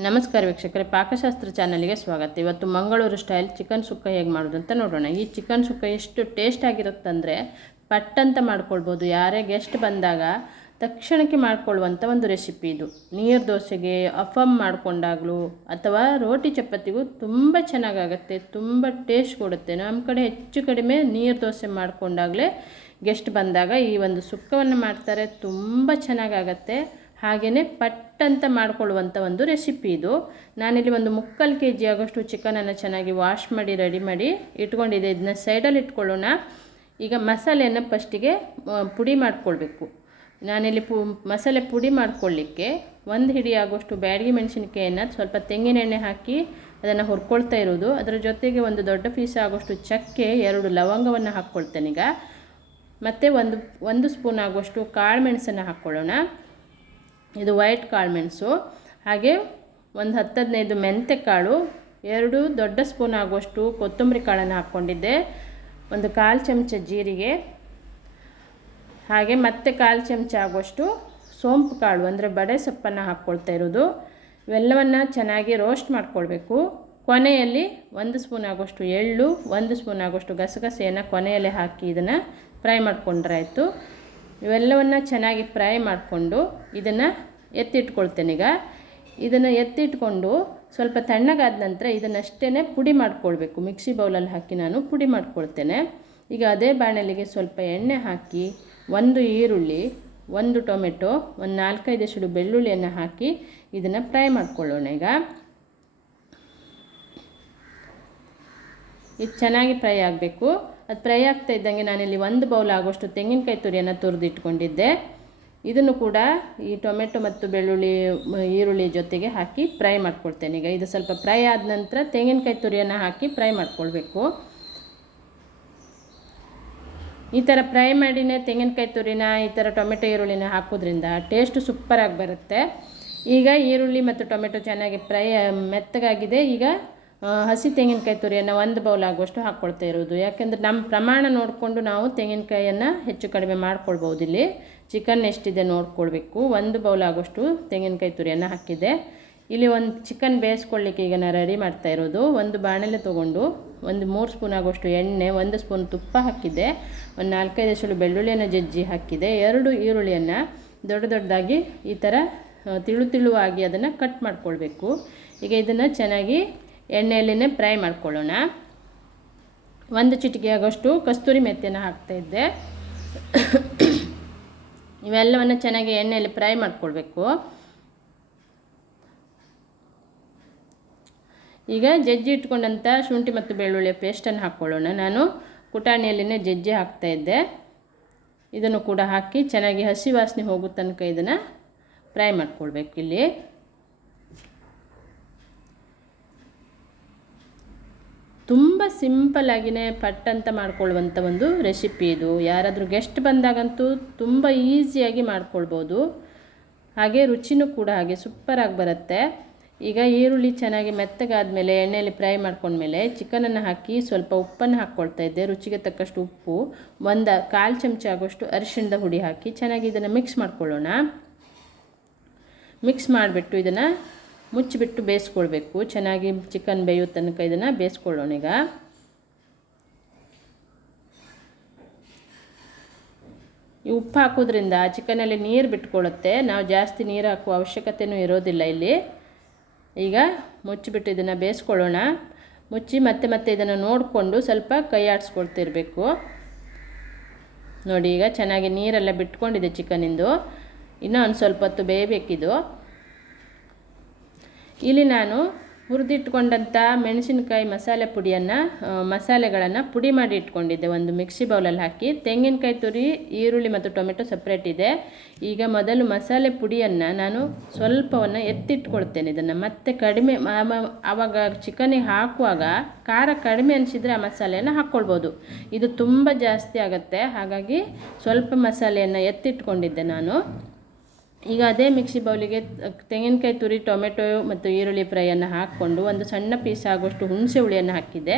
ನಮಸ್ಕಾರ ವೀಕ್ಷಕರೇ, ಪಾಕಶಾಸ್ತ್ರ ಚಾನಲ್ಗೆ ಸ್ವಾಗತ. ಇವತ್ತು ಮಂಗಳೂರು ಸ್ಟೈಲ್ ಚಿಕನ್ ಸುಕ್ಕ ಹೇಗೆ ಮಾಡೋದು ಅಂತ ನೋಡೋಣ. ಈ ಚಿಕನ್ ಸುಕ್ಕ ಎಷ್ಟು ಟೇಸ್ಟ್ ಆಗಿರುತ್ತಂದರೆ ಪಟ್ಟಂತ ಮಾಡ್ಕೊಳ್ಬೋದು. ಯಾರೇ ಗೆಸ್ಟ್ ಬಂದಾಗ ತಕ್ಷಣಕ್ಕೆ ಮಾಡ್ಕೊಳ್ಳುವಂಥ ಒಂದು ರೆಸಿಪಿ ಇದು. ನೀರು ದೋಸೆಗೆ, ಅಫಮ್ ಮಾಡಿಕೊಂಡಾಗಲೂ ಅಥವಾ ರೋಟಿ ಚಪಾತಿಗೂ ತುಂಬ ಚೆನ್ನಾಗಾಗುತ್ತೆ, ತುಂಬ ಟೇಸ್ಟ್ ಕೊಡುತ್ತೆ. ನಮ್ಮ ಕಡೆ ಹೆಚ್ಚು ಕಡಿಮೆ ನೀರು ದೋಸೆ ಮಾಡಿಕೊಂಡಾಗಲೇ ಗೆಸ್ಟ್ ಬಂದಾಗ ಈ ಒಂದು ಸುಕ್ಕವನ್ನು ಮಾಡ್ತಾರೆ. ತುಂಬ ಚೆನ್ನಾಗಾಗತ್ತೆ. ಹಾಗೆಯೇ ಪಟ್ಟಂತ ಮಾಡಿಕೊಳ್ಳುವಂಥ ಒಂದು ರೆಸಿಪಿ ಇದು. ನಾನಿಲ್ಲಿ ಒಂದು 3/4 kg ಆಗೋಷ್ಟು ಚಿಕನನ್ನು ಚೆನ್ನಾಗಿ ವಾಶ್ ಮಾಡಿ ರೆಡಿ ಮಾಡಿ ಇಟ್ಕೊಂಡಿದ್ದೆ. ಇದನ್ನ ಸೈಡಲ್ಲಿ ಇಟ್ಕೊಳ್ಳೋಣ. ಈಗ ಮಸಾಲೆಯನ್ನು ಫಸ್ಟಿಗೆ ಪುಡಿ ಮಾಡಿಕೊಳ್ಬೇಕು. ನಾನಿಲ್ಲಿ ಮಸಾಲೆ ಪುಡಿ ಮಾಡ್ಕೊಳ್ಳಿಕ್ಕೆ 1 ಹಿಡಿ ಆಗೋಷ್ಟು ಬ್ಯಾಡಗಿ ಮೆಣಸಿನಕಾಯಿಯನ್ನು ಸ್ವಲ್ಪ ತೆಂಗಿನ ಎಣ್ಣೆ ಹಾಕಿ ಅದನ್ನು ಹುರ್ಕೊಳ್ತಾ ಇರೋದು. ಅದರ ಜೊತೆಗೆ ಒಂದು ದೊಡ್ಡ ಪೀಸ್ ಆಗೋಷ್ಟು ಚಕ್ಕೆ, 2 ಲವಂಗವನ್ನು ಹಾಕ್ಕೊಳ್ತೇನೆ ಈಗ. ಮತ್ತು ಒಂದು ಸ್ಪೂನ್ ಆಗುವಷ್ಟು ಕಾಳು ಮೆಣಸನ್ನು ಹಾಕ್ಕೊಳ್ಳೋಣ. ಇದು ವೈಟ್ ಕಾಳು ಮೆಣಸು. ಹಾಗೆ ಒಂದು 10-15 ಮೆಂತ್ಯ ಕಾಳು, 2 ದೊಡ್ಡ ಸ್ಪೂನ್ ಆಗುವಷ್ಟು ಕೊತ್ತಂಬರಿ ಕಾಳನ್ನು ಹಾಕ್ಕೊಂಡಿದ್ದೆ, ಒಂದು 1/4 ಚಮಚ ಜೀರಿಗೆ, ಹಾಗೆ ಮತ್ತೆ 1/4 ಚಮಚ ಆಗುವಷ್ಟು ಸೋಂಪು ಕಾಳು ಅಂದರೆ ಬಡೆ ಸೊಪ್ಪನ್ನು ಹಾಕ್ಕೊಳ್ತಾ ಇರೋದು. ಇವೆಲ್ಲವನ್ನು ಚೆನ್ನಾಗಿ ರೋಸ್ಟ್ ಮಾಡ್ಕೊಳ್ಬೇಕು. ಕೊನೆಯಲ್ಲಿ 1 ಸ್ಪೂನ್ ಆಗುವಷ್ಟು ಎಳ್ಳು, 1 ಸ್ಪೂನ್ ಆಗುವಷ್ಟು ಗಸಗಸೆಯನ್ನು ಕೊನೆಯಲ್ಲಿ ಹಾಕಿ ಇದನ್ನು ಫ್ರೈ ಮಾಡ್ಕೊಂಡ್ರೆ ಆಯಿತು. ಇವೆಲ್ಲವನ್ನು ಚೆನ್ನಾಗಿ ಫ್ರೈ ಮಾಡಿಕೊಂಡು ಇದನ್ನು ಎತ್ತಿಟ್ಕೊಳ್ತೇನೆ ಈಗ. ಇದನ್ನು ಎತ್ತಿಟ್ಕೊಂಡು ಸ್ವಲ್ಪ ತಣ್ಣಗಾದ ನಂತರ ಇದನ್ನಷ್ಟೇ ಪುಡಿ ಮಾಡ್ಕೊಳ್ಬೇಕು. ಮಿಕ್ಸಿ ಬೌಲಲ್ಲಿ ಹಾಕಿ ನಾನು ಪುಡಿ ಮಾಡ್ಕೊಳ್ತೇನೆ. ಈಗ ಅದೇ ಬಾಣಲಿಗೆ ಸ್ವಲ್ಪ ಎಣ್ಣೆ ಹಾಕಿ 1 ಈರುಳ್ಳಿ, 1 ಟೊಮೆಟೊ, ಒಂದು 4-5 ಎಸಳು ಬೆಳ್ಳುಳ್ಳಿಯನ್ನು ಹಾಕಿ ಇದನ್ನು ಫ್ರೈ ಮಾಡ್ಕೊಳ್ಳೋಣ. ಈಗ ಇದು ಚೆನ್ನಾಗಿ ಫ್ರೈ ಆಗಬೇಕು. ಅದು ಫ್ರೈ ಆಗ್ತಾ ಇದ್ದಂಗೆ ನಾನಿಲ್ಲಿ 1 ಬೌಲ್ ಆಗೋಷ್ಟು ತೆಂಗಿನಕಾಯಿ ತುರಿಯನ್ನು ತುರಿದಿಟ್ಕೊಂಡಿದ್ದೆ. ಇದನ್ನು ಕೂಡ ಈ ಟೊಮೆಟೊ ಮತ್ತು ಬೆಳ್ಳುಳ್ಳಿ, ಈರುಳ್ಳಿ ಜೊತೆಗೆ ಹಾಕಿ ಫ್ರೈ ಮಾಡ್ಕೊಳ್ತೇನೆ. ಈಗ ಇದು ಸ್ವಲ್ಪ ಫ್ರೈ ಆದ ನಂತರ ತೆಂಗಿನಕಾಯಿ ತುರಿಯನ್ನು ಹಾಕಿ ಫ್ರೈ ಮಾಡ್ಕೊಳ್ಬೇಕು. ಈ ಥರ ಫ್ರೈ ಮಾಡಿನೇ ತೆಂಗಿನಕಾಯಿ ತುರಿನ ಈ ಥರ ಟೊಮೆಟೊ ಈರುಳ್ಳಿನ ಹಾಕೋದ್ರಿಂದ ಟೇಸ್ಟು ಸೂಪರಾಗಿ ಬರುತ್ತೆ. ಈಗ ಈರುಳ್ಳಿ ಮತ್ತು ಟೊಮೆಟೊ ಚೆನ್ನಾಗಿ ಫ್ರೈ ಮೆತ್ತಗಾಗಿದೆ. ಈಗ ಹಸಿ ತೆಂಗಿನಕಾಯಿ ತುರಿಯನ್ನು 1 ಬೌಲ್ ಆಗುವಷ್ಟು ಹಾಕ್ಕೊಳ್ತಾ ಇರೋದು. ಯಾಕೆಂದರೆ ನಮ್ಮ ಪ್ರಮಾಣ ನೋಡಿಕೊಂಡು ನಾವು ತೆಂಗಿನಕಾಯಿಯನ್ನು ಹೆಚ್ಚು ಕಡಿಮೆ ಮಾಡ್ಕೊಳ್ಬೋದು. ಇಲ್ಲಿ ಚಿಕನ್ ಎಷ್ಟಿದೆ ನೋಡ್ಕೊಳ್ಬೇಕು. 1 ಬೌಲ್ ಆಗೋಷ್ಟು ತೆಂಗಿನಕಾಯಿ ತುರಿಯನ್ನು ಹಾಕಿದ್ದೆ. ಇಲ್ಲಿ ಒಂದು ಚಿಕನ್ ಬೇಯಿಸ್ಕೊಳ್ಳಿಕ್ಕೆ ಈಗ ನಾನು ರೆಡಿ ಮಾಡ್ತಾ ಇರೋದು. ಒಂದು ಬಾಣಲೆ ತೊಗೊಂಡು 3 ಸ್ಪೂನ್ ಆಗೋಷ್ಟು ಎಣ್ಣೆ, 1 ಸ್ಪೂನ್ ತುಪ್ಪ ಹಾಕಿದ್ದೆ, ಒಂದು 4-5 ಎಸಳು ಬೆಳ್ಳುಳ್ಳಿಯನ್ನು ಜಜ್ಜಿ ಹಾಕಿದೆ, 2 ಈರುಳ್ಳಿಯನ್ನು ದೊಡ್ಡದಾಗಿ ಈ ಥರ ತಿಳುವಾಗಿ ಅದನ್ನು ಕಟ್ ಮಾಡ್ಕೊಳ್ಬೇಕು. ಈಗ ಇದನ್ನು ಚೆನ್ನಾಗಿ ಎಣ್ಣೆಯಲ್ಲೇ ಫ್ರೈ ಮಾಡ್ಕೊಳ್ಳೋಣ. 1 ಚಿಟಿಕೆ ಆಗೋಷ್ಟು ಕಸ್ತೂರಿ ಮೆಥಿಯನ್ನು ಹಾಕ್ತಾಯಿದ್ದೆ. ಇವೆಲ್ಲವನ್ನು ಚೆನ್ನಾಗಿ ಎಣ್ಣೆಯಲ್ಲಿ ಫ್ರೈ ಮಾಡ್ಕೊಳ್ಬೇಕು. ಈಗ ಜಜ್ಜಿ ಇಟ್ಕೊಂಡಂಥ ಶುಂಠಿ ಮತ್ತು ಬೆಳ್ಳುಳ್ಳಿ ಪೇಸ್ಟನ್ನು ಹಾಕ್ಕೊಳ್ಳೋಣ. ನಾನು ಕುಟಾಣಿಯಲ್ಲಿನೇ ಜಜ್ಜಿ ಹಾಕ್ತಾಯಿದ್ದೆ. ಇದನ್ನು ಕೂಡ ಹಾಕಿ ಚೆನ್ನಾಗಿ ಹಸಿ ವಾಸನೆ ಹೋಗೋ ತನಕ ಇದನ್ನು ಫ್ರೈ ಮಾಡ್ಕೊಳ್ಬೇಕು. ಇಲ್ಲಿ ತುಂಬ ಸಿಂಪಲ್ಲಾಗಿಯೇ ಪಟ್ಟಂತ ಮಾಡ್ಕೊಳ್ಳುವಂಥ ಒಂದು ರೆಸಿಪಿ ಇದು. ಯಾರಾದರೂ ಗೆಸ್ಟ್ ಬಂದಾಗಂತೂ ತುಂಬ ಈಸಿಯಾಗಿ ಮಾಡ್ಕೊಳ್ಬೋದು. ಹಾಗೆ ರುಚಿನೂ ಕೂಡ ಹಾಗೆ ಸೂಪರಾಗಿ ಬರುತ್ತೆ. ಈಗ ಈರುಳ್ಳಿ ಚೆನ್ನಾಗಿ ಮೆತ್ತಗಾದಮೇಲೆ ಎಣ್ಣೆಯಲ್ಲಿ ಫ್ರೈ ಮಾಡ್ಕೊಂಡ್ಮೇಲೆ ಚಿಕನನ್ನು ಹಾಕಿ ಸ್ವಲ್ಪ ಉಪ್ಪನ್ನು ಹಾಕ್ಕೊಳ್ತಾ ಇದ್ದೆ. ರುಚಿಗೆ ತಕ್ಕಷ್ಟು ಉಪ್ಪು, 1/4 ಚಮಚ ಆಗೋಷ್ಟು ಅರಿಶಿಣದ ಹುಡಿ ಹಾಕಿ ಚೆನ್ನಾಗಿ ಇದನ್ನು ಮಿಕ್ಸ್ ಮಾಡ್ಕೊಳ್ಳೋಣ. ಮಿಕ್ಸ್ ಮಾಡಿಬಿಟ್ಟು ಇದನ್ನು ಮುಚ್ಚಿಬಿಟ್ಟು ಬೇಯಿಸ್ಕೊಳ್ಬೇಕು. ಚೆನ್ನಾಗಿ ಚಿಕನ್ ಬೇಯೋ ತನಕ ಇದನ್ನು ಬೇಯಿಸ್ಕೊಳ್ಳೋಣ. ಈಗ ಈ ಉಪ್ಪು ಹಾಕೋದ್ರಿಂದ ಚಿಕನಲ್ಲಿ ನೀರು ಬಿಟ್ಕೊಳ್ಳುತ್ತೆ. ನಾವು ಜಾಸ್ತಿ ನೀರು ಹಾಕುವ ಅವಶ್ಯಕತೆಯೂ ಇರೋದಿಲ್ಲ ಇಲ್ಲಿ. ಈಗ ಮುಚ್ಚಿಬಿಟ್ಟು ಇದನ್ನು ಬೇಯಿಸ್ಕೊಳ್ಳೋಣ. ಮುಚ್ಚಿ ಮತ್ತೆ ಇದನ್ನು ನೋಡಿಕೊಂಡು ಸ್ವಲ್ಪ ಕೈ ಆಡಿಸ್ಕೊಳ್ತಿರ್ಬೇಕು. ನೋಡಿ, ಈಗ ಚೆನ್ನಾಗಿ ನೀರೆಲ್ಲ ಬಿಟ್ಕೊಂಡಿದೆ ಚಿಕನಿಂದು. ಇನ್ನೂ ಒಂದು ಸ್ವಲ್ಪ ಹೊತ್ತು ಬೇಯಬೇಕಿದು. ಇಲ್ಲಿ ನಾನು ಹುರಿದಿಟ್ಕೊಂಡಂಥ ಮೆಣಸಿನಕಾಯಿ ಮಸಾಲೆಗಳನ್ನು ಪುಡಿ ಮಾಡಿ ಇಟ್ಕೊಂಡಿದ್ದೆ. ಒಂದು ಮಿಕ್ಸಿ ಬೌಲಲ್ಲಿ ಹಾಕಿ ತೆಂಗಿನಕಾಯಿ ತುರಿ, ಈರುಳ್ಳಿ ಮತ್ತು ಟೊಮೆಟೊ ಸಪ್ರೇಟ್ ಇದೆ. ಈಗ ಮೊದಲು ಮಸಾಲೆ ಪುಡಿಯನ್ನು ನಾನು ಸ್ವಲ್ಪವನ್ನು ಎತ್ತಿಟ್ಕೊಳ್ತೇನೆ. ಇದನ್ನು ಮತ್ತೆ ಕಡಿಮೆ ಆವಾಗ ಚಿಕನಿಗೆ ಹಾಕುವಾಗ ಖಾರ ಕಡಿಮೆ ಅನಿಸಿದರೆ ಆ ಮಸಾಲೆಯನ್ನು ಹಾಕ್ಕೊಳ್ಬೋದು. ಇದು ತುಂಬ ಜಾಸ್ತಿ ಆಗುತ್ತೆ, ಹಾಗಾಗಿ ಸ್ವಲ್ಪ ಮಸಾಲೆಯನ್ನು ಎತ್ತಿಟ್ಕೊಂಡಿದ್ದೆ ನಾನು. ಈಗ ಅದೇ ಮಿಕ್ಸಿ ಬೌಲಿಗೆ ತೆಂಗಿನಕಾಯಿ ತುರಿ, ಟೊಮೆಟೊ ಮತ್ತು ಈರುಳ್ಳಿ ಫ್ರೈಯನ್ನು ಹಾಕ್ಕೊಂಡು ಒಂದು ಸಣ್ಣ ಪೀಸ್ ಆಗುವಷ್ಟು ಹುಣಸೆ ಹುಳಿಯನ್ನು ಹಾಕಿದ್ದೆ.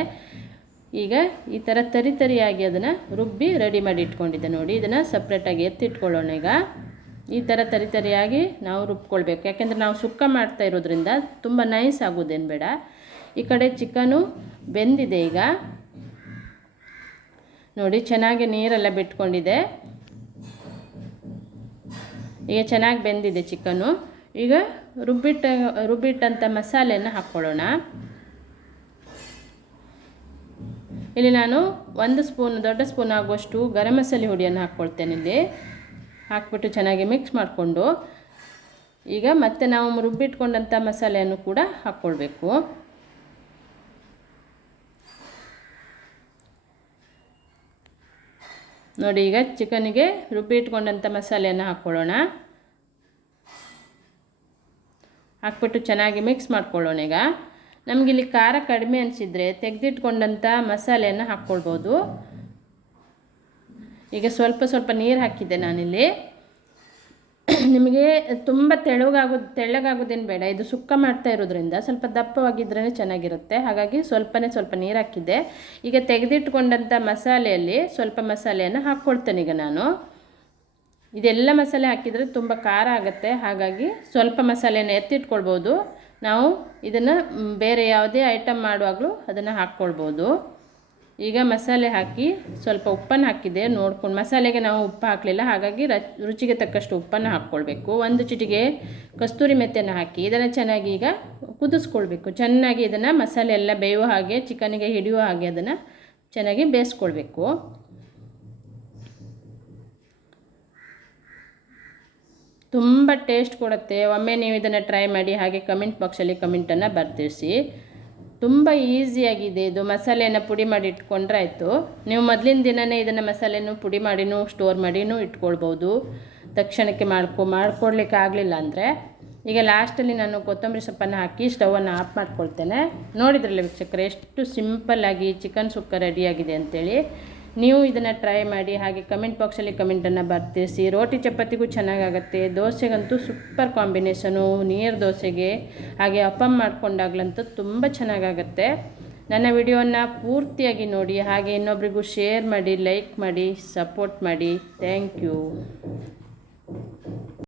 ಈಗ ಈ ಥರ ತರಿಯಾಗಿ ಅದನ್ನು ರುಬ್ಬಿ ರೆಡಿ ಮಾಡಿ ಇಟ್ಕೊಂಡಿದ್ದೆ. ನೋಡಿ, ಇದನ್ನು ಸಪ್ರೇಟಾಗಿ ಎತ್ತಿಟ್ಕೊಳ್ಳೋಣ. ಈಗ ಈ ಥರ ತರಿಯಾಗಿ ನಾವು ರುಬ್ಕೊಳ್ಬೇಕು. ಯಾಕೆಂದರೆ ನಾವು ಸುಕ್ಕ ಮಾಡ್ತಾ ಇರೋದ್ರಿಂದ ತುಂಬ ನೈಸ್ ಆಗೋದೇನು ಬೇಡ. ಈ ಕಡೆ ಚಿಕನು ಬೆಂದಿದೆ. ಈಗ ನೋಡಿ ಚೆನ್ನಾಗಿ ನೀರೆಲ್ಲ ಬಿಟ್ಕೊಂಡಿದೆ. ಈಗ ಚೆನ್ನಾಗಿ ಬೆಂದಿದೆ ಚಿಕನು. ಈಗ ರುಬ್ಬಿಟ್ಟಂಥ ಮಸಾಲೆಯನ್ನು ಹಾಕ್ಕೊಳ್ಳೋಣ. ಇಲ್ಲಿ ನಾನು 1 ಸ್ಪೂನ್, ದೊಡ್ಡ ಸ್ಪೂನ್ ಆಗುವಷ್ಟು ಗರಂ ಮಸಾಲೆ ಹುಡಿಯನ್ನು ಹಾಕ್ಕೊಳ್ತೇನೆ. ಇಲ್ಲಿ ಹಾಕ್ಬಿಟ್ಟು ಚೆನ್ನಾಗಿ ಮಿಕ್ಸ್ ಮಾಡಿಕೊಂಡು ಈಗ ಮತ್ತೆ ನಾವು ರುಬ್ಬಿಟ್ಕೊಂಡಂಥ ಮಸಾಲೆಯನ್ನು ಕೂಡ ಹಾಕ್ಕೊಳ್ಬೇಕು. ನೋಡಿ ಈಗ ಚಿಕನಿಗೆ ರುಬ್ಬಿಟ್ಕೊಂಡಂಥ ಮಸಾಲೆಯನ್ನು ಹಾಕ್ಕೊಳ್ಳೋಣ. ಹಾಕ್ಬಿಟ್ಟು ಚೆನ್ನಾಗಿ ಮಿಕ್ಸ್ ಮಾಡ್ಕೊಳ್ಳೋಣ. ಈಗ ನಮಗಿಲ್ಲಿ ಖಾರ ಕಡಿಮೆ ಅನಿಸಿದರೆ ತೆಗೆದಿಟ್ಕೊಂಡಂಥ ಮಸಾಲೆಯನ್ನು ಹಾಕ್ಕೊಳ್ಬೋದು. ಈಗ ಸ್ವಲ್ಪ ನೀರು ಹಾಕಿದ್ದೆ ನಾನಿಲ್ಲಿ. ನಿಮಗೆ ತುಂಬ ತೆಳ್ಳಗಾಗೋದೇನು ಬೇಡ. ಇದು ಸುಕ್ಕ ಮಾಡ್ತಾ ಇರೋದ್ರಿಂದ ಸ್ವಲ್ಪ ದಪ್ಪವಾಗಿದ್ರೇ ಚೆನ್ನಾಗಿರುತ್ತೆ. ಹಾಗಾಗಿ ಸ್ವಲ್ಪ ನೀರು ಹಾಕಿದ್ದೆ. ಈಗ ತೆಗೆದಿಟ್ಕೊಂಡಂಥ ಮಸಾಲೆಯಲ್ಲಿ ಸ್ವಲ್ಪ ಮಸಾಲೆಯನ್ನು ಹಾಕ್ಕೊಳ್ತೇನೆ. ಈಗ ನಾನು ಇದೆಲ್ಲ ಮಸಾಲೆ ಹಾಕಿದರೆ ತುಂಬ ಖಾರ ಆಗುತ್ತೆ. ಹಾಗಾಗಿ ಸ್ವಲ್ಪ ಮಸಾಲೆಯನ್ನು ಎತ್ತಿಟ್ಕೊಳ್ಬೋದು. ನಾವು ಇದನ್ನು ಬೇರೆ ಯಾವುದೇ ಐಟಮ್ ಮಾಡುವಾಗಲೂ ಅದನ್ನು ಹಾಕ್ಕೊಳ್ಬೋದು. ಈಗ ಮಸಾಲೆ ಹಾಕಿ ಸ್ವಲ್ಪ ಉಪ್ಪನ್ನು ಹಾಕಿದೆ ನೋಡ್ಕೊಂಡು. ಮಸಾಲೆಗೆ ನಾವು ಉಪ್ಪು ಹಾಕಲಿಲ್ಲ, ಹಾಗಾಗಿ ರುಚಿಗೆ ತಕ್ಕಷ್ಟು ಉಪ್ಪನ್ನು ಹಾಕ್ಕೊಳ್ಬೇಕು. 1 ಚಿಟಿಕೆ ಕಸ್ತೂರಿ ಮೆಂತ್ಯನ ಹಾಕಿ ಇದನ್ನು ಚೆನ್ನಾಗಿ ಈಗ ಕುದಿಸ್ಕೊಳ್ಬೇಕು. ಚೆನ್ನಾಗಿ ಇದನ್ನು ಮಸಾಲೆ ಎಲ್ಲ ಬೇಯುವ ಹಾಗೆ, ಚಿಕನಿಗೆ ಹಿಡಿಯುವ ಹಾಗೆ ಅದನ್ನು ಚೆನ್ನಾಗಿ ಬೇಯಿಸ್ಕೊಳ್ಬೇಕು. ತುಂಬ ಟೇಸ್ಟ್ ಕೊಡುತ್ತೆ. ಒಮ್ಮೆ ನೀವು ಇದನ್ನು ಟ್ರೈ ಮಾಡಿ. ಹಾಗೆ ಕಮೆಂಟ್ ಬಾಕ್ಸಲ್ಲಿ ಕಮೆಂಟನ್ನು ಬರ್ತಿರಿಸಿ. ತುಂಬ ಈಸಿಯಾಗಿದೆ ಇದು. ಮಸಾಲೆಯನ್ನು ಪುಡಿ ಮಾಡಿ ಇಟ್ಕೊಂಡ್ರೆ ಆಯಿತು. ನೀವು ಮೊದಲಿನ ದಿನವೇ ಇದನ್ನು ಮಸಾಲೆನೂ ಪುಡಿ ಮಾಡಿನೂ ಸ್ಟೋರ್ ಮಾಡಿನೂ ಇಟ್ಕೊಳ್ಬೋದು. ತಕ್ಷಣಕ್ಕೆ ಮಾಡ್ಕೊಡ್ಲಿಕ್ಕೆ ಆಗಲಿಲ್ಲ ಅಂದರೆ ಈಗ ಲಾಸ್ಟಲ್ಲಿ ನಾನು ಕೊತ್ತಂಬರಿ ಸೊಪ್ಪನ್ನು ಹಾಕಿ ಸ್ಟವನ್ನು ಆಫ್ ಮಾಡ್ಕೊಳ್ತೇನೆ. ನೋಡಿದ್ರಲ್ಲ ವೀಕ್ಷಕರೇ, ಎಷ್ಟು ಸಿಂಪಲ್ಲಾಗಿ ಚಿಕನ್ ಸುಕ್ಕ ರೆಡಿಯಾಗಿದೆ ಅಂಥೇಳಿ. ನೀವು ಇದನ್ನು ಟ್ರೈ ಮಾಡಿ. ಹಾಗೆ ಕಮೆಂಟ್ ಬಾಕ್ಸಲ್ಲಿ ಕಮೆಂಟನ್ನು ಬರ್ತಿರಿಸಿ. ರೋಟಿ ಚಪಾತಿಗೂ ಚೆನ್ನಾಗಾಗುತ್ತೆ. ದೋಸೆಗಂತೂ ಸೂಪರ್ ಕಾಂಬಿನೇಷನು. ನೀರು ದೋಸೆಗೆ ಹಾಗೆ ಅಪ್ಪಮ್ ಮಾಡ್ಕೊಂಡಾಗ್ಲಂತೂ ತುಂಬ ಚೆನ್ನಾಗಾಗುತ್ತೆ. ನನ್ನ ವಿಡಿಯೋನ ಪೂರ್ತಿಯಾಗಿ ನೋಡಿ. ಹಾಗೆ ಇನ್ನೊಬ್ರಿಗೂ ಶೇರ್ ಮಾಡಿ, ಲೈಕ್ ಮಾಡಿ, ಸಪೋರ್ಟ್ ಮಾಡಿ. Thank you.